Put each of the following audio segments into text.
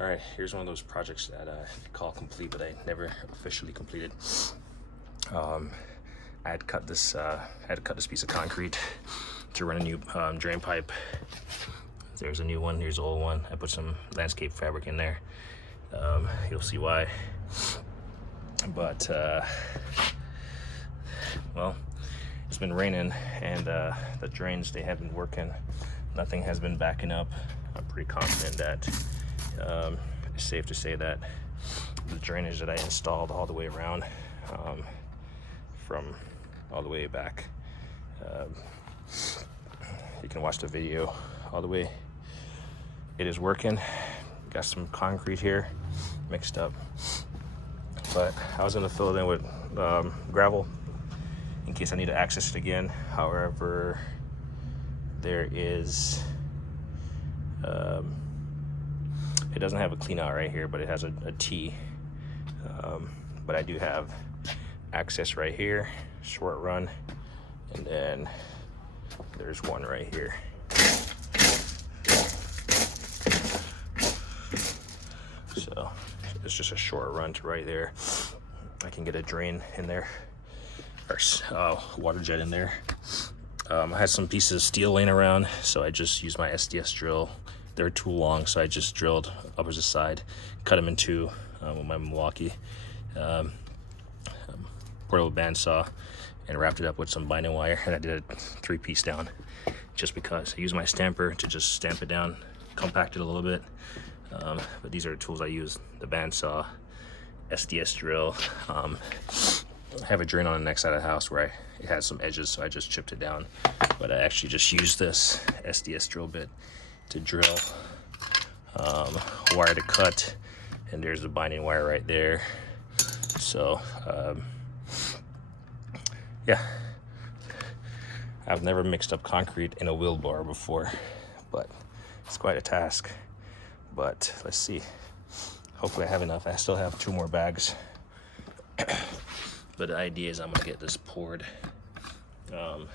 All right, here's one of those projects that I call complete, but I never officially completed. I had cut this piece of concrete to run a new drain pipe. There's a new one, here's the old one. I put some landscape fabric in there. You'll see why. But, well, it's been raining and the drains, they have been working. Nothing has been backing up. I'm pretty confident that it's safe to say that the drainage that I installed all the way around, from all the way back, you can watch the video all the way. It is working. Got some concrete here mixed up, but I was gonna fill it in with gravel in case I need to access it again. However, there is it doesn't have a clean out right here, but it has a T. But I do have access right here, short run, and then there's one right here. So it's just a short run to right there. I can get a drain in there, or water jet in there. I had some pieces of steel laying around, so I just used my SDS drill. They're too long, so I just drilled uppers aside, cut them in two with my Milwaukee portable bandsaw, and wrapped it up with some binding wire. And I did a 3-piece down, just because I used my stamper to just stamp it down, compact it a little bit. But these are the tools I use: the bandsaw, SDS drill. I have a drain on the next side of the house where it has some edges, so I just chipped it down. But I actually just used this SDS drill bit to drill, wire to cut, and there's the binding wire right there. So yeah, I've never mixed up concrete in a wheelbarrow before, but it's quite a task. But let's see, hopefully I have enough. I still have 2 more bags. But the idea is I'm gonna get this poured. I'm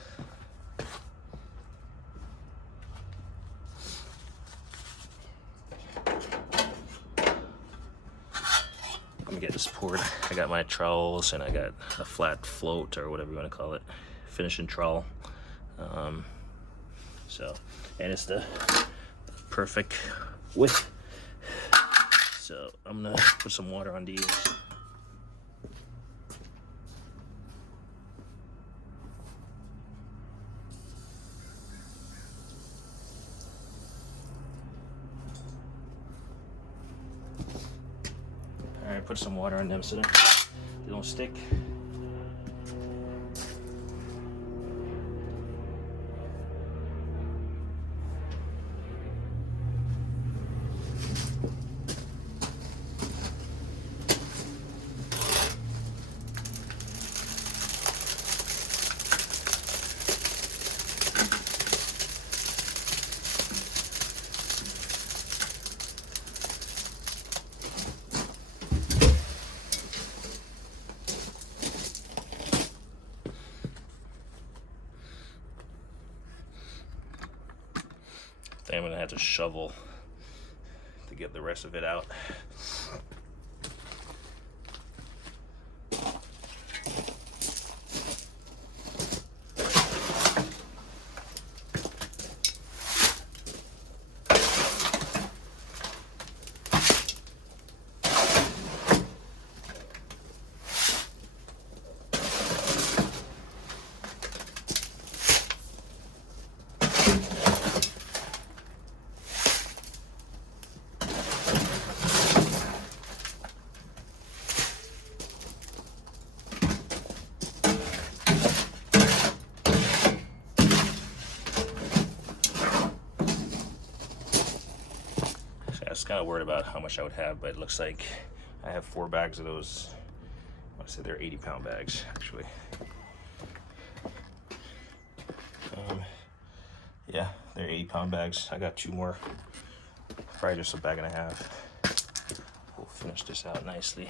gonna get this poured. I got my trowels and I got a flat float, or whatever you want to call it, finishing trowel. And it's the perfect width. So I'm gonna put some water on these. Alright, put some water on them so they don't stick. I'm gonna have to shovel to get the rest of it out. I was kind of worried about how much I would have, but it looks like I have 4 bags of those. I want to say they're 80-pound bags, actually. Yeah, they're 80-pound bags. I got 2 more, probably just a bag and a half. We'll finish this out nicely.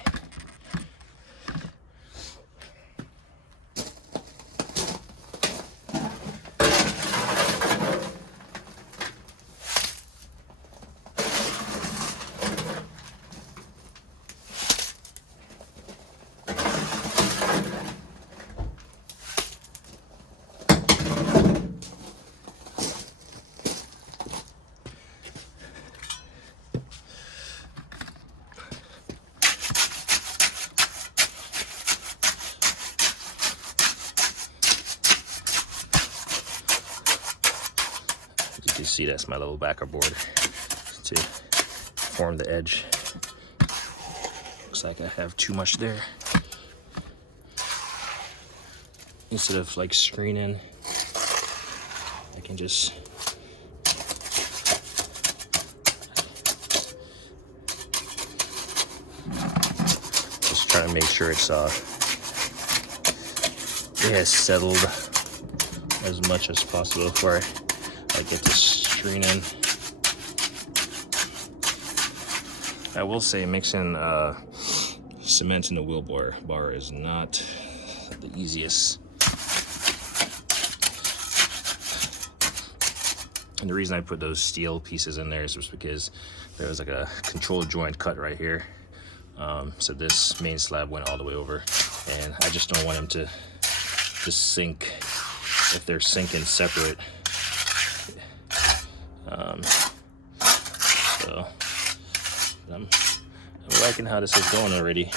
see that's my little backer board to form the edge. Looks like I have too much there. Instead of like screening, I can just try to make sure it's it has settled as much as possible before I get the screen in. I will say mixing cement in a wheel bar is not the easiest. And the reason I put those steel pieces in there is just because there was like a control joint cut right here. So this main slab went all the way over, and I just don't want them to just sink if they're sinking separate. So I'm liking how this is going already.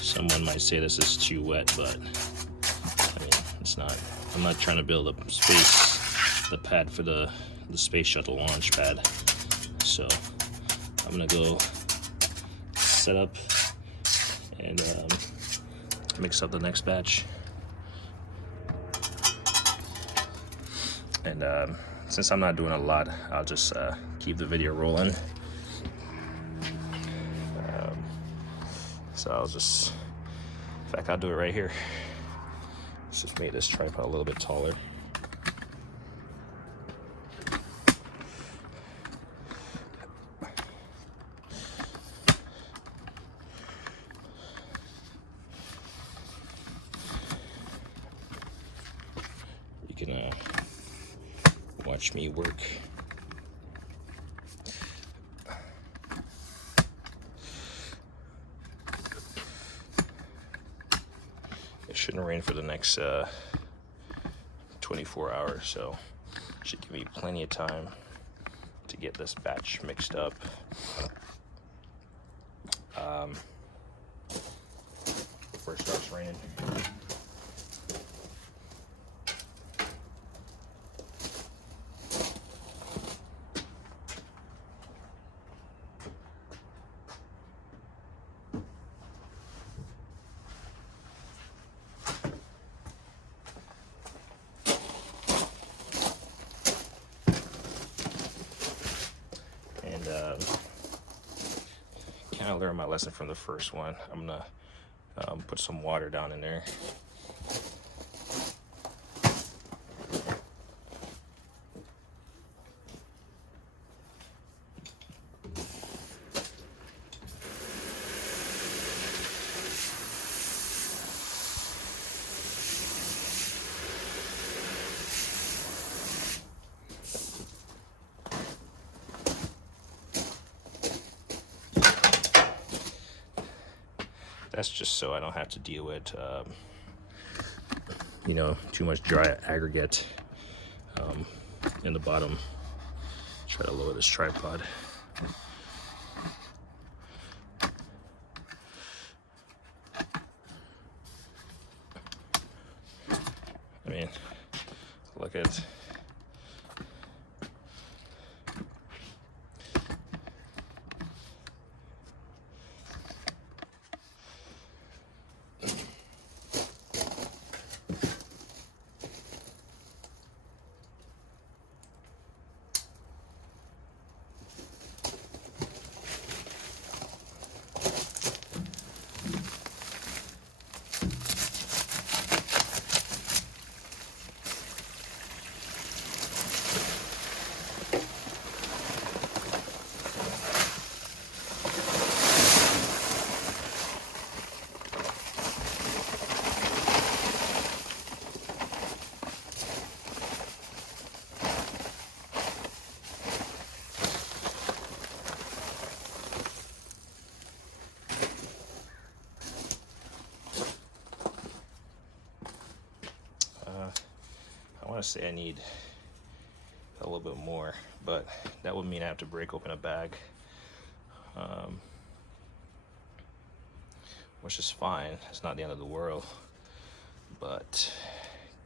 Someone might say this is too wet, but I mean, it's not. I'm not trying to build a the pad for the space shuttle launch pad. So I'm gonna go set up and mix up the next batch. And since I'm not doing a lot, I'll just keep the video rolling. So I'll just, in fact, I'll do it right here. Let's just make this tripod a little bit taller. You can watch me work. It shouldn't rain for the next 24 hours, so it should give me plenty of time to get this batch mixed up. Before it starts raining. Kind of learned my lesson from the first one. I'm gonna put some water down in there. That's just so I don't have to deal with, you know, too much dry aggregate in the bottom. Try to lower this tripod. I mean, look at I want to say I need a little bit more, but that would mean I have to break open a bag, which is fine. It's not the end of the world, but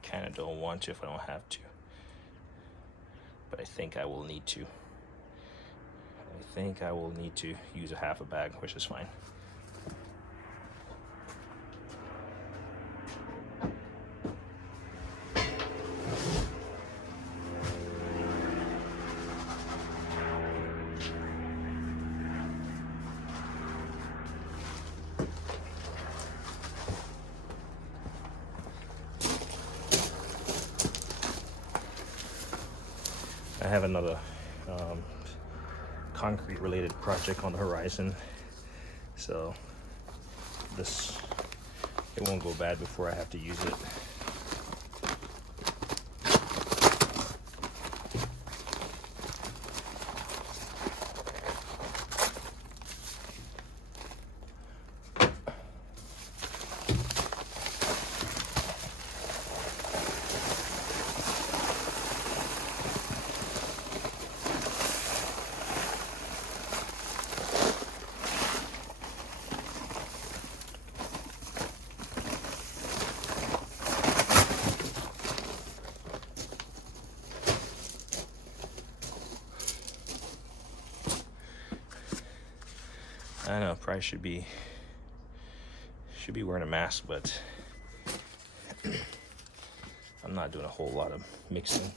kind of don't want to if I don't have to. But I think I will need to. I think I will need to use a half a bag, which is fine. I have another concrete related project on the horizon, so it won't go bad before I have to use it. I know, probably should be wearing a mask, but I'm not doing a whole lot of mixing.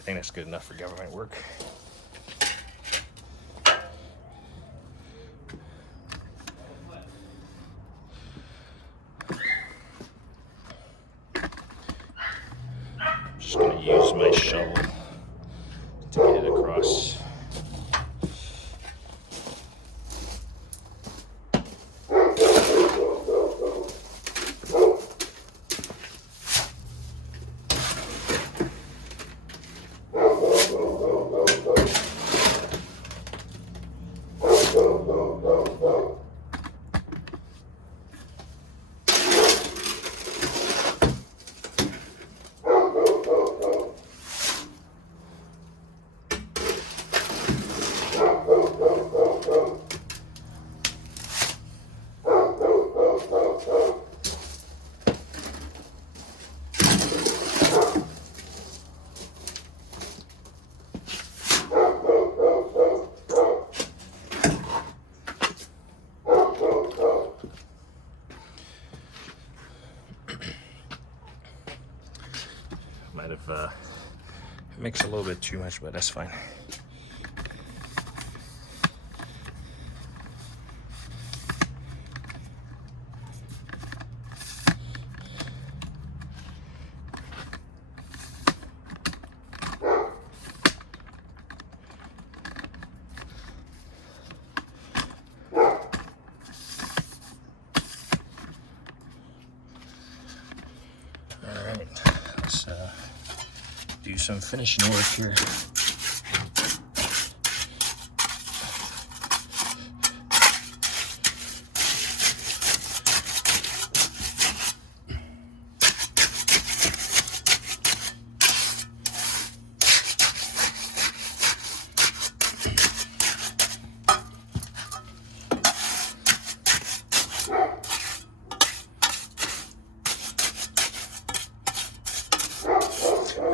I think that's good enough for government work. Just gonna use my shovel to get it across. Might have mixed a little bit too much, but that's fine. Do some finishing work here.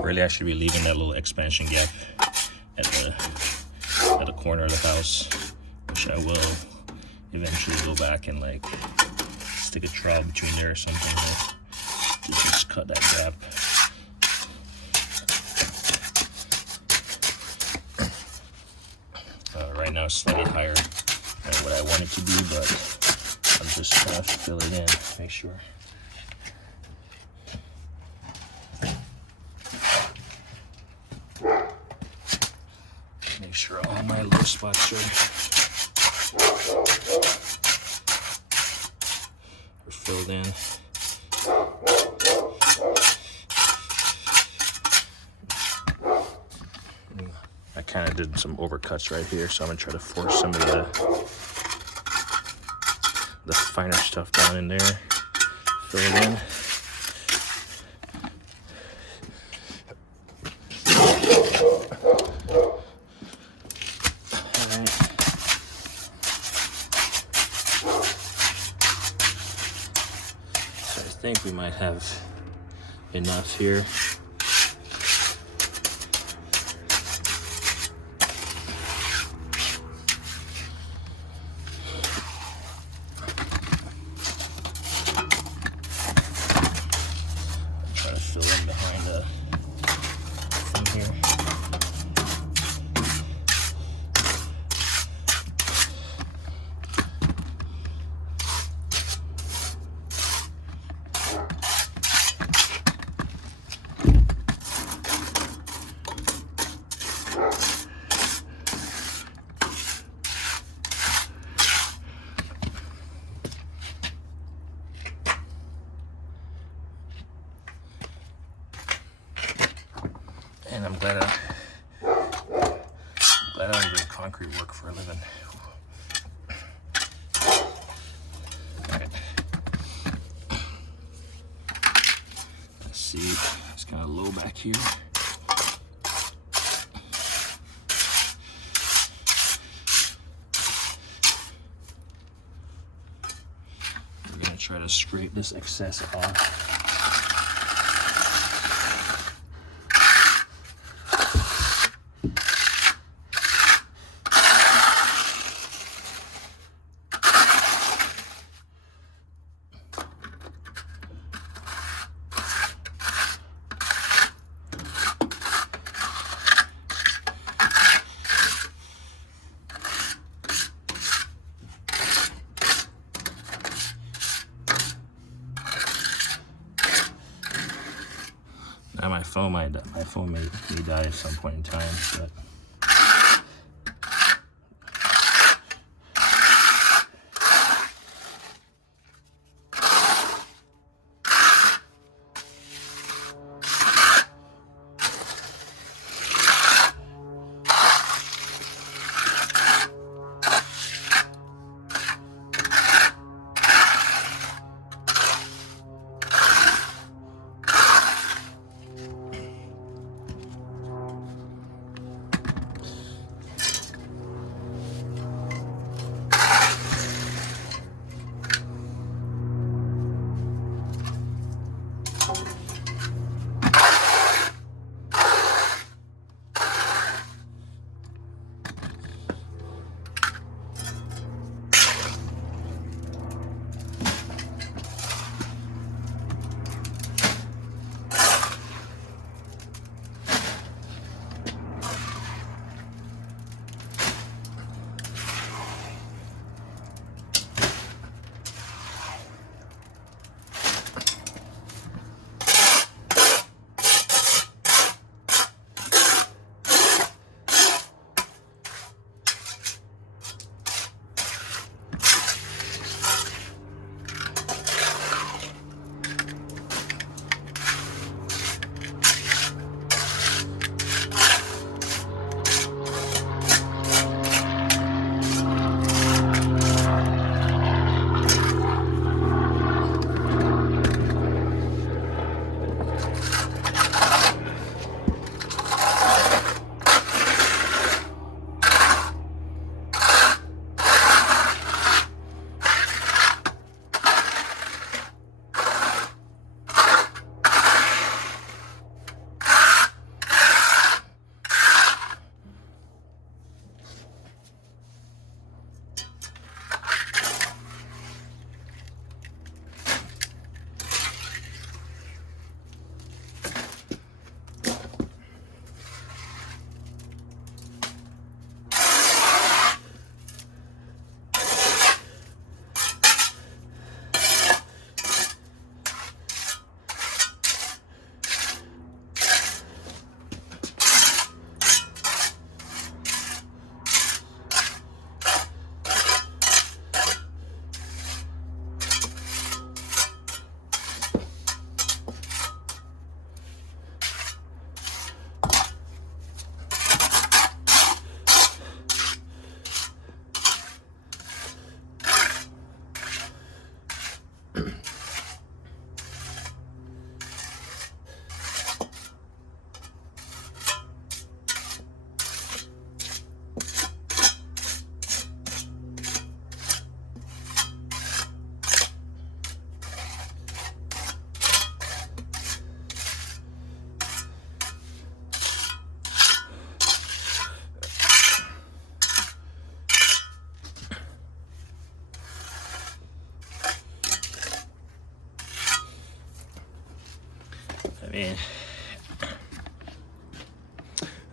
Really, I should be leaving that little expansion gap at the corner of the house, which I will eventually go back and like stick a trowel between there or something to just cut that gap. Right now it's slightly higher than what I want it to be, but I'm just gonna fill it in, make sure. Make sure all my low spots are filled in. I kind of did some overcuts right here, so I'm gonna try to force some of the finer stuff down in there, fill it in. I think we might have enough here. Try to fill in behind the thing here. And I'm glad I'm doing concrete work for a living. All right. Let's see, it's kind of low back here. We're gonna try to scrape this excess off. my phone may die at some point in time, but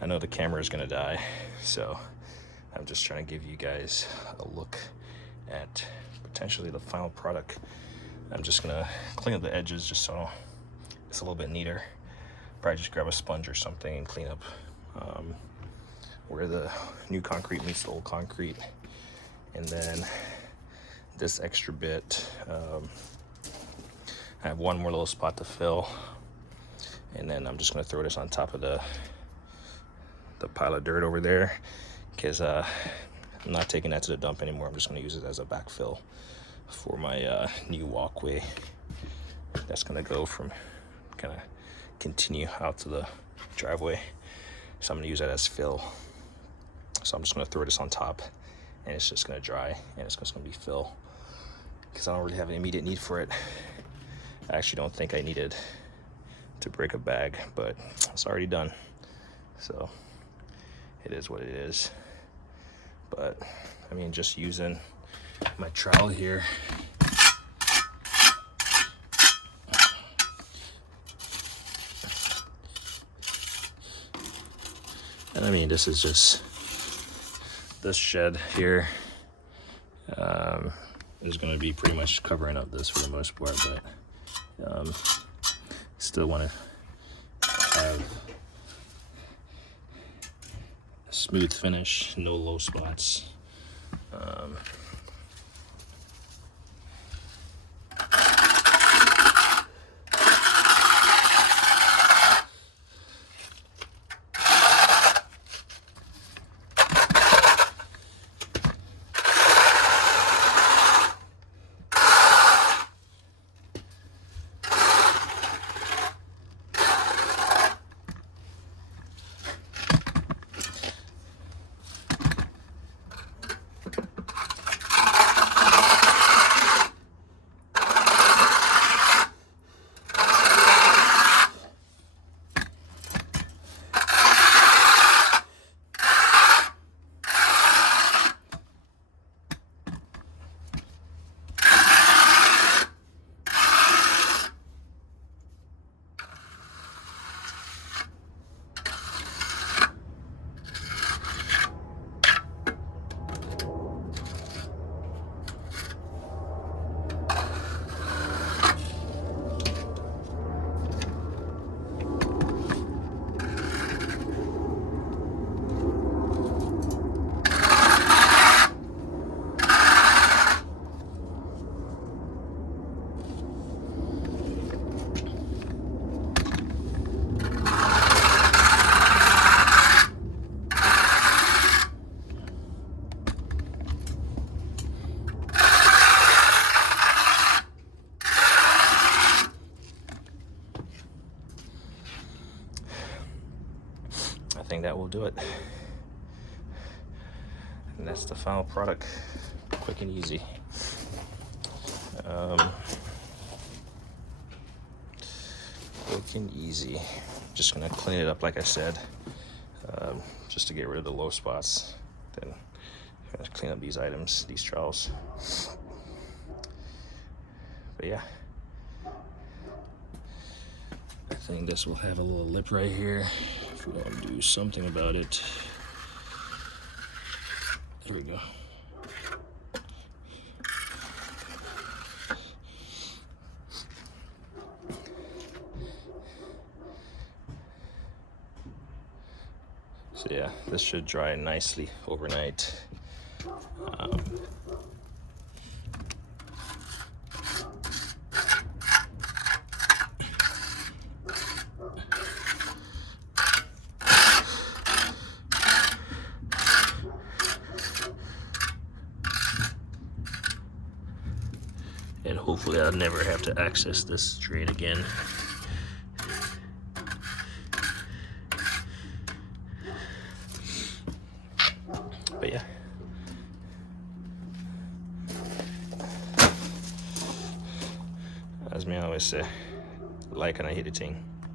I know the camera is gonna die, so I'm just trying to give you guys a look at potentially the final product. I'm just gonna clean up the edges just so it's a little bit neater. Probably just grab a sponge or something and clean up where the new concrete meets the old concrete. And then this extra bit, I have one more little spot to fill, and then I'm just gonna throw this on top of the pile of dirt over there, because I'm not taking that to the dump anymore. I'm just gonna use it as a backfill for my new walkway that's gonna go from kind of continue out to the driveway. So I'm gonna use that as fill. So I'm just gonna throw this on top, and it's just gonna dry, and it's just gonna be fill, because I don't really have an immediate need for it. I actually don't think I needed to break a bag, but it's already done, so it is what it is. But I mean, just using my trowel here, and I mean, this is just this shed here is going to be pretty much covering up this for the most part, but still want to have a smooth finish, no low spots. I think that will do it. And that's the final product, quick and easy. Quick and easy. Just gonna clean it up like I said, just to get rid of the low spots. Then I'm gonna clean up these items, these trowels. But yeah, I think this will have a little lip right here. If we don't do something about it. There we go. So yeah, this should dry nicely overnight. And hopefully I'll never have to access this drain again. But yeah. As me always say, like and I hit the thing.